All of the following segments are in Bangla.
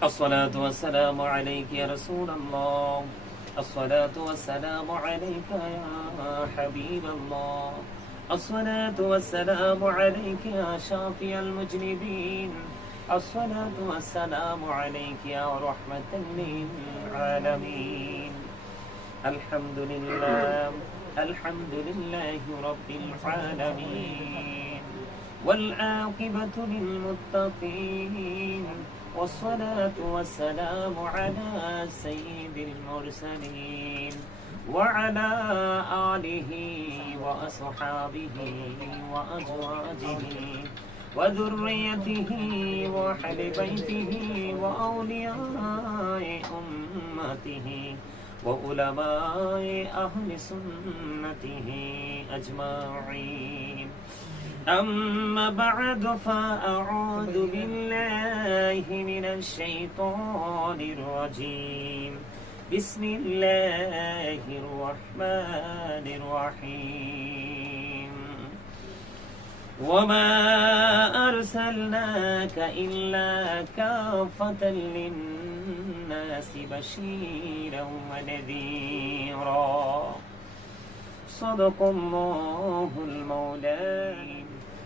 الصلاة والسلام عليك يا رسول الله. الصلاة والسلام عليك يا حبيب الله. الصلاة والسلام عليك يا شافي المجنبين. الصلاة والسلام عليك يا رحمة للعالمين. الحمد لله الحمد لله رب العالمين. والعاقبة للمتقين. والصلاة والسلام على سيد المرسلين وعلى آله وأصحابه وأزواجه وذريته وأهل بيته وأولياء أمته وعلماء أهل سنته أجمعين. أما بعد فأعوذ بالله من الشيطان الرجيم. بسم الله الرحمن الرحيم. وما أرسلناك إلا كافة للناس بشيرا ونذيرا. صدق الله المولى.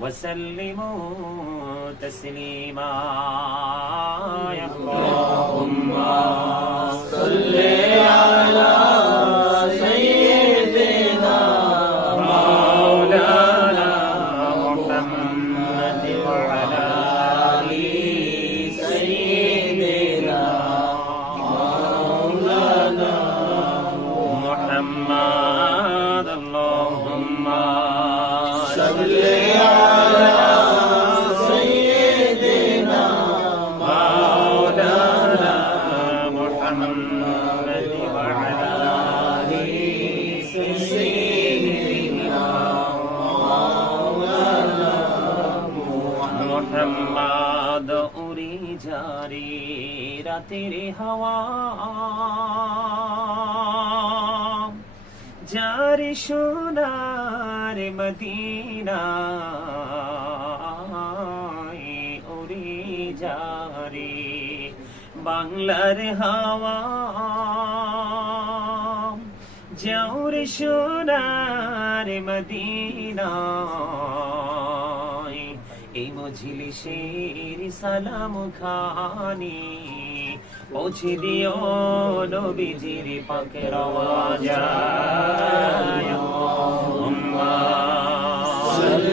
وسلموا تسليما يا اللهم صل على سيدنا জারি সোনার মদিনা উড়ি জারি বাংলার হাওয়া। যাওর সোনার মদিনায় এই মজলিসের সালাম খানি। পৌঁছে দিও নবীজির পাকের আওয়াজ। صل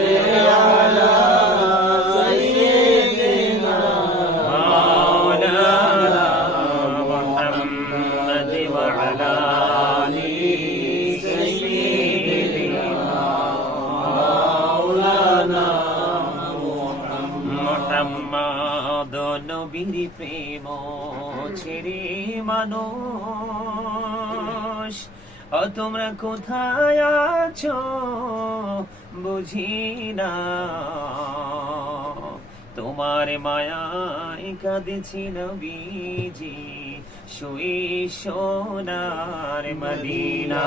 মানুষ। ও তোমরা কোথায় আছো? বুঝি না। তোমার মায়ায় কাঁদেছি নবীজি শুই সোনার মদিনা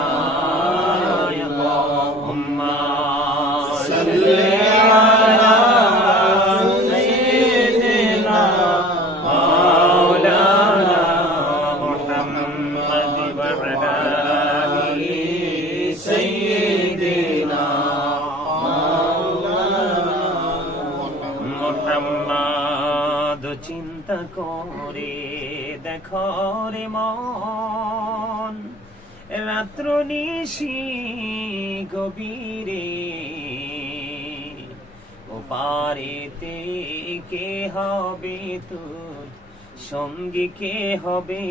করে মন। রাত্র নিশি গভীরে পারেতে কে হবে তোর? সঙ্গে কে হবে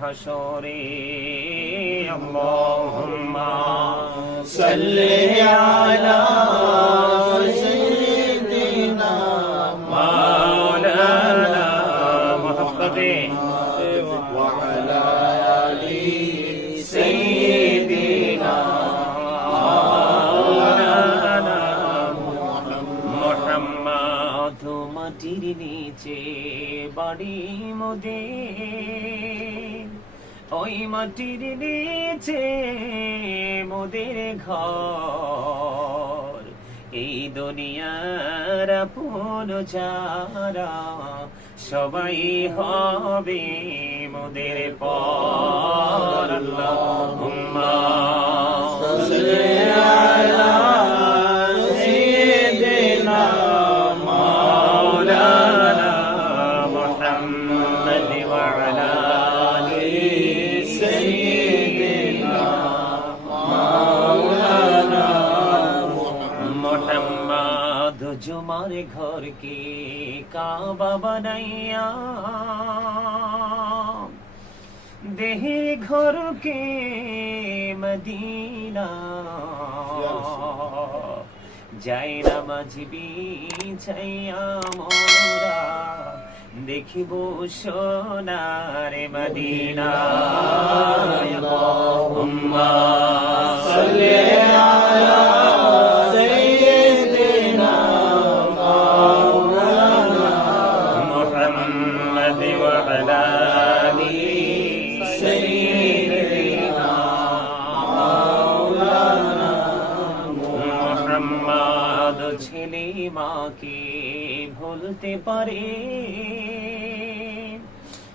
হাসরে? আল্লাহুম্মা সাল্লি আলা নিচে বাড়ি মোদের, ওই মাটির নিচে মোদের ঘর। এই দুনিয়ার আপন যারা সবাই হবে মোদের পর। জুমার ঘর কে কাবা বানাইয়া, দেহে ঘর কে মদিনা যাই না মাঝবি ছাইয়া মোরা, দেখিব সোনার মদিনা। আল্লাহুম্মা সাল্লি আলা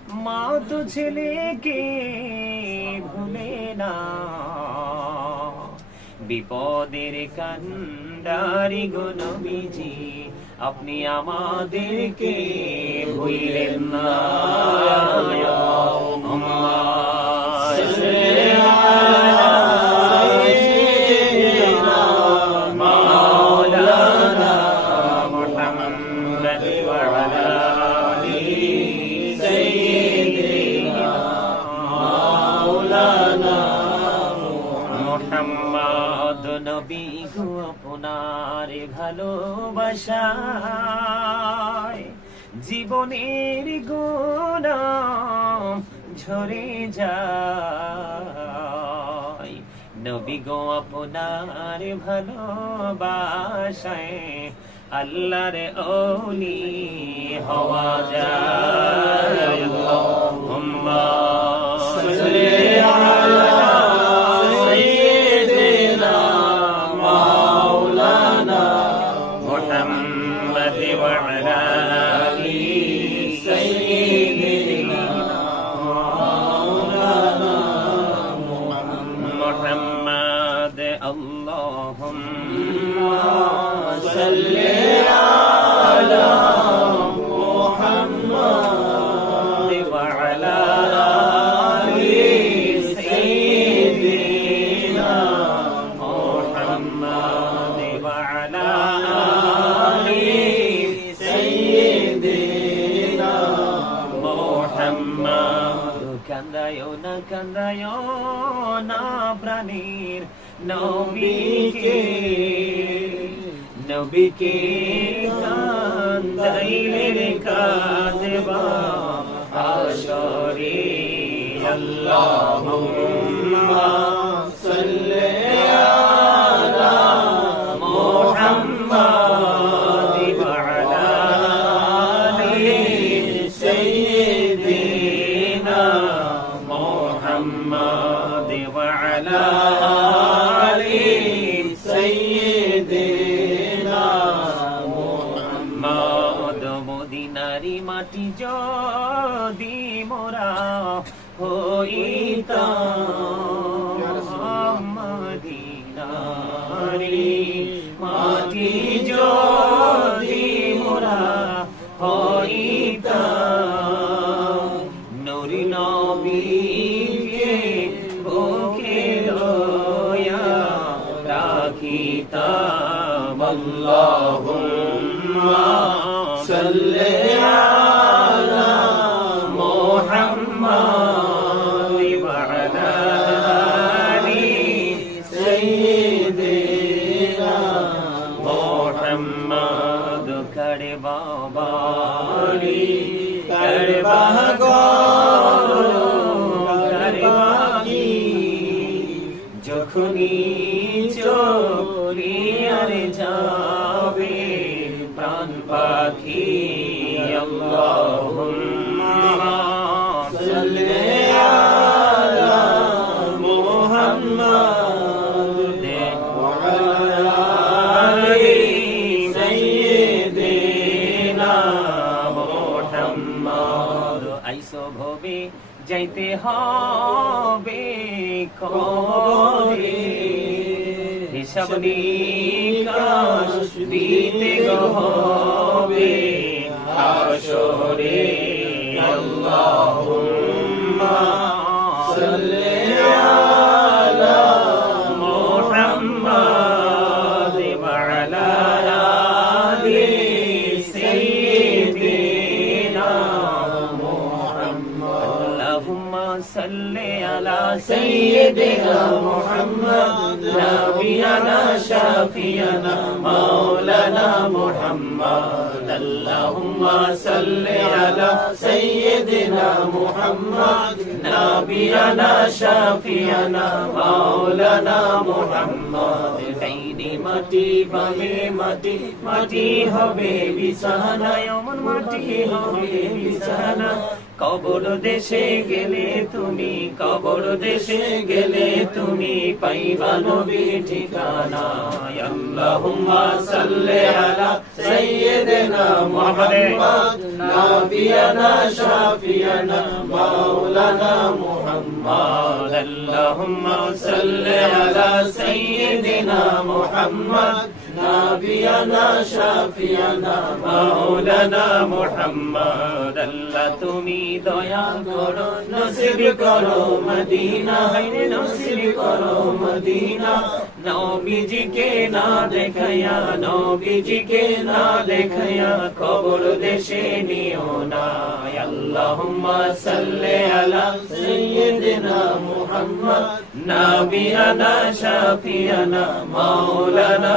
মা তো ছেলেকে ভুলে না। বিপদের কান্ডারি গনবীজি আপনি আমাদেরকে ভুলেন না। আল্লাহুম্মা ভালোবাসায় জীবনের গুণাম ঝরে যায়। নবী গো, আপনার ভালোবাসায় আল্লাহর ওলি হওয়া যায়। আল্লাহুম্মা সাল্লি আলা আল্লাহুম্মা নবীকে নবীকে কান্দাইলে রে কাঁদবা আশরে আল্লাহুম্মা হইতাম নুরি নবীকে বুকে লয়া রাখিতাম। আল্লাহুম্মা সাল্লি চলিয়ার যাবে প্রাণ পাখি আল্লাহুম্মা সাল্লি আলা মুহাম্মাদ যাইতে হবে কবরে। হিসাবনিকাশ দিতে হবে। আসরে আল্লাহুম্মা সাল্লি আলা মুহাম্মাদ ওয়া আলা আলি সাইয়্যিদিনা মুহাম্মাদ। আল্লাহুম্মা সাল্লি نبينا شافينا مولانا محمد اللهم صل على سيدنا محمد نبينا شافينا مولانا محمد ডাইনি মাটি বামে মাটি মাটি হবে বিছানা এমন কবর দেশে গেলে তুমি, কবর দেশে গেলে তুমি পাইবা নবী ঠিকানা আল্লাহুম্মা সাল্লি আলা সাইয়্যিদিনা মুহাম্মদ, নাবিয়ানা, শাফিয়ানা, মাওলানা মুহাম্মদ। আল্লাহুম্মা সাল্লি আলা সাইয়্যিদিনা মুহাম্মদ নাবিয়ানা শাফিয়ানা কবর দেশে নিও না। আল্লাহুম্মা আলা সাইয়্যিদিনা মুহাম্মদ। নাবিয়ানা শাফিয়ানা মাওলানা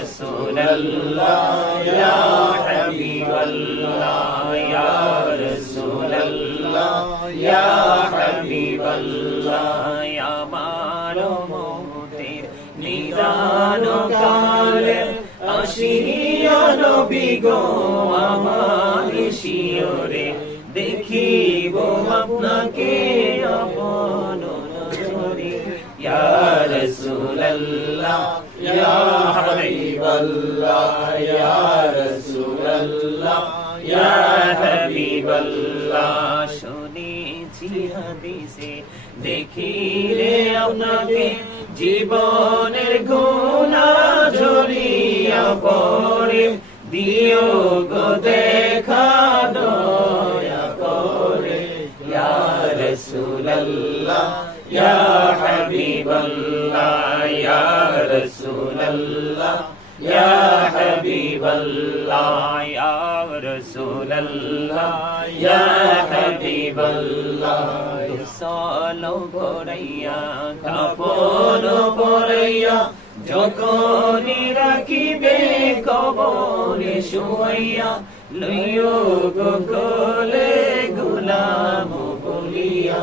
رسول اللہ، یا حبیب اللہ، یا رسول اللہ، یا حبیب اللہ، یا مارو موتے نیزانو کالے اشیانو بیگو آمائی شیورے دیکھی وہ اپنا کے اپانو نظوری یا رسول اللہ নজরে ইয়া রাসূলুল্লাহ ইয়া হাবিবাল্লাহ ইয়া রাসূলুল্লাহ ইয়া হাবিবাল্লাহ শুনেছি হাদিসে, দেখিলে আপনাকে জীবনের গুণা ঝরিয়া পড়ে। দিও গো দেখা দয়া করে, ইয়া রাসূলুল্লাহ। ইয়া হাবিবাল্লাহ ইয়া রাসূলুল্লাহ ইয়া হাবিবাল্লাহ ইয়া রাসূলুল্লাহ ইয়া হাবিবাল্লাহ সালো করাইয়া কাপন পরাইয়া যখন রাখিবে কবরে শুয়াইয়া লইও গোলে গুলাম বলিয়া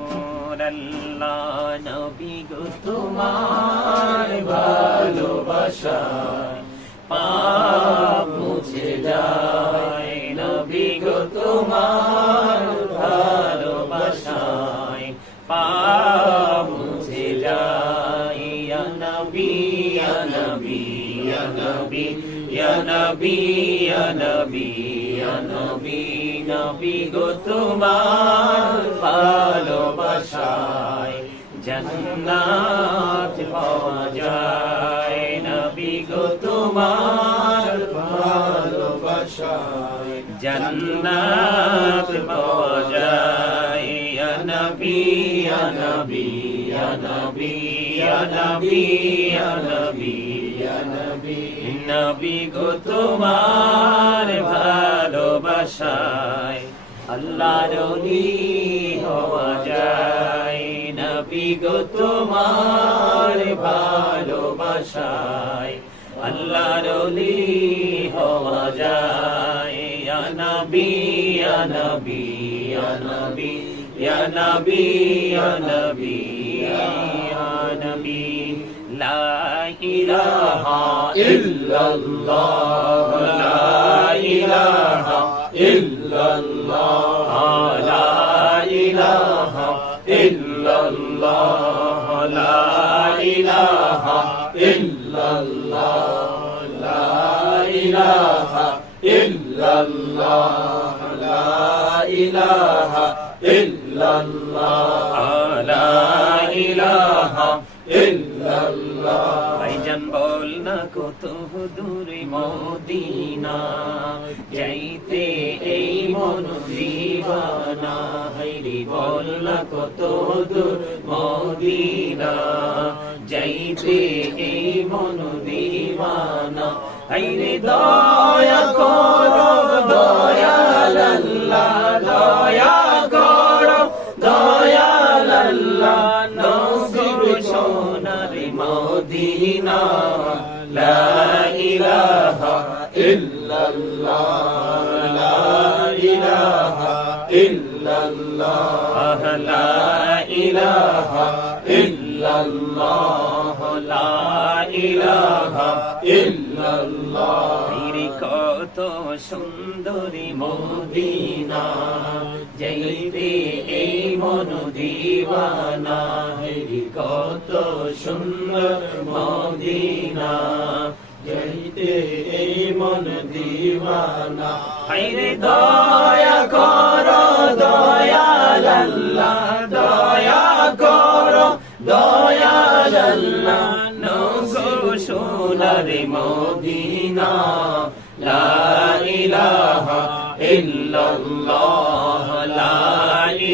আল্লাহ নবী গো তোমার ভালোবাসা। পাপ তোমার ভালোবাসায়। পাপ মুছে যায় নবী নবী নবী। নবী গো তোমার ভালোবাসায় জন্নাত পাওয়া যায়। নবী তোমার ভালোবাসায় জন্নাত পাওয়া যায়। ya nabi ya nabi ya nabi ya nabi ya nabi nabi গো তোমার ভালোবাসায় আল্লাহর ওলি হওয়া যায় নবী গো তোমার ভালোবাসায় আল্লাহর ওলি হওয়া যায় নবী নবী নবী يا نبي يا نبي يا نبي. لا إله إلا الله لا إله إلا الله لا إله إلا الله لا إله إلا الله لا إله إلا الله. ইলাহা বল না কত দূরে মদিনা, যাইতে এই মন দিবানা হাইরি বল না কত দূর মদিনা, যাইতে এই মন দিবানা। হাইরে দয়া করো দয়াল দয়া করো দয়াল আল্লাহ নসিব সোনার মদিনা। লা ইলাহা ইল্লাল্লাহ, লা ইলাহা ইল্লাল্লাহ, লা ইলাহা ইল্লাল্লাহ, লা ইলাহা ইল্লাল্লাহ। কত সুন্দরী মদিনা। যাইতে এই মন দিবানা, হেরি কত সুন্দর মদিনা। যাইতে এই মন দিওয়ানা হাইরে দয়া করো দয়াল আল্লাহ দয়া করো দয়াল আল্লাহ নগর সোনার মদিনা। লা ইলাহা ইল্লাল্লাহ।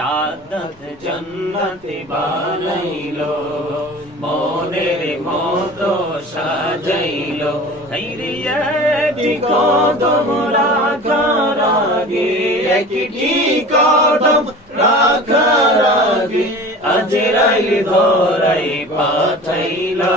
ইরশাদত জন্নতে বানাইলো, মনের মতো সাজাইলো। একটি কদম রাখার আগে একটি কদম রাখার আগে আজরাইল ধরাই পাঠাইলো।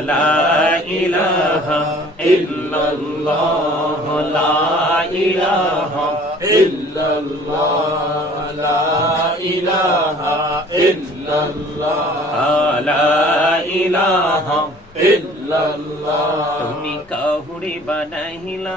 لا إله إلا الله لا إله إلا الله لا إله إلا الله لا إله إلا الله তুমি কাহুরে বানাইলা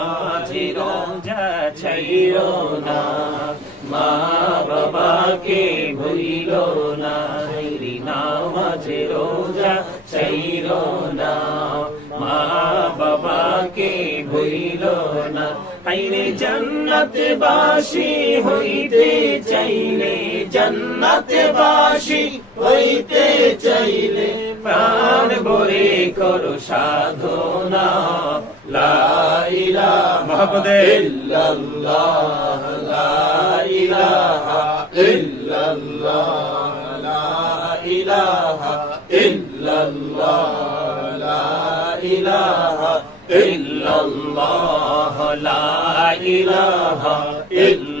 ছাইরো না মা বাবাকে ভুইল না নামাজে রোজা ছাইরো না মা বাবাকে ভুইল না হাইরে জান্নাত বাসি হইতে চাইলে জান্নাত বাসি হইতে চাইলে প্রাণ ভরে করো সাধনা। লা ইলাহা মোহাম্মদে ইল্লাল্লাহ ইলাহা ইল্লাল্লাহ লা ইলাহা ইল্লাল্লাহ লা ইলাহা ইল্লাল্লাহ